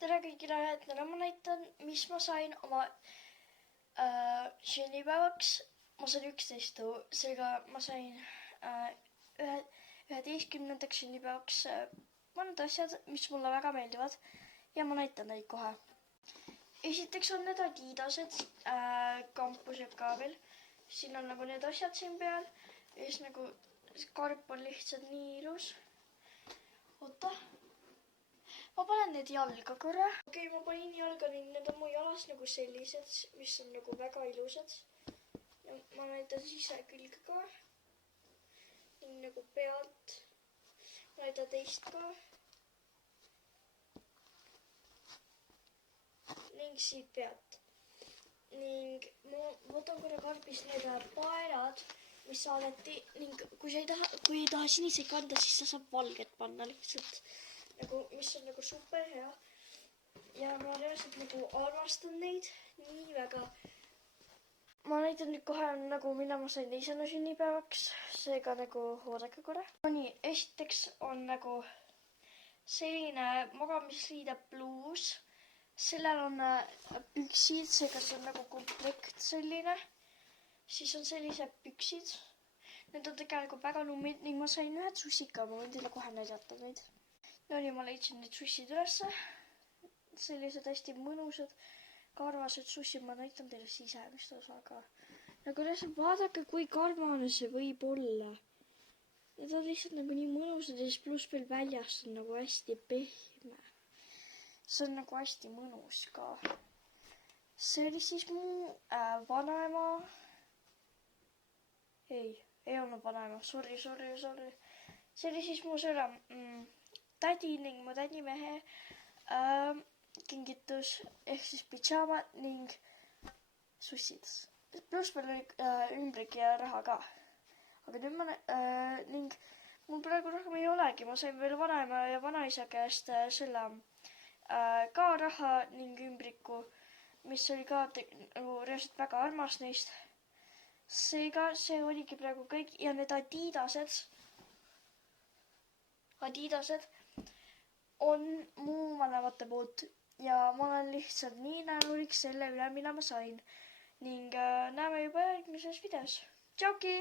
Tere kõigile, täna ma näitan, mis ma sain oma sünnipäevaks. Ma sain 11, seega ma sain 11. sünnipäevaks mõned asjad, mis mulle väga meeldivad ja ma näitan neid kohe. Esiteks on need Adidased kampused ka veel. Siin on nagu need asjad siin peal ja siis nagu karp on lihtsalt nii ilus. Oota. Ma panen need jalga korra. Okei, ma panin jalga ning need on mu jalas nagu sellised, mis on nagu väga ilusad. Ja ma näitan sise külge ka. Ning nagu pealt. Ma näitan teist ka. Ning siit pealt. Ning ma võtan korra karbis need paelad, mis saadeti. Ning kui ei taha siniseid kanda, siis sa saab valget panna lihtsalt. Nagu, mis on nagu super hea. Ja ma reaalselt nagu armastan neid nii väga. Ma näitan nüüd kohe nagu, mida ma sain teisena sünnipäevaks. Seega nagu oodake korra. Nii, esiteks on nagu selline magamisriide pluus. Sellel on püksid, seega see on nagu komplekt selline. Siis on sellised püksid. Need on tegelikult väga lummid ning ma sain ühed sussika. Ma võin teile kohe näidata neid. No nii, ma leidsin need sussid ülesse. Sellised hästi mõnusad, karvased sussid. Ma näitan teile sisemist osa ka. Nagu lihtsalt vaadake, kui karvane see võib olla. Need on lihtsalt nagu nii mõnusad ja siis pluss veel väljast on nagu hästi pehme. See on nagu hästi mõnus ka. See oli siis mu vanaema. Ei olnud vanaema. Sorry. See oli siis mu selle tädi ning mu tädimehe kingitus ehk siis pidžaama ning sussid. Pluss veel oli ümbrik ja raha ka. Aga nüüd ma ning mul praegu rohkem ei olegi. Ma sain veel vanaema ja vanaisa käest selle ka raha ning ümbriku, mis oli ka nagu reaalselt väga armas neist. Seega see oligi praegu kõik ja need Adidased on mu vanemate poolt ja ma olen lihtsalt nii tänulik selle üle, mida ma sain ning näeme juba järgmises videos. Tšauki!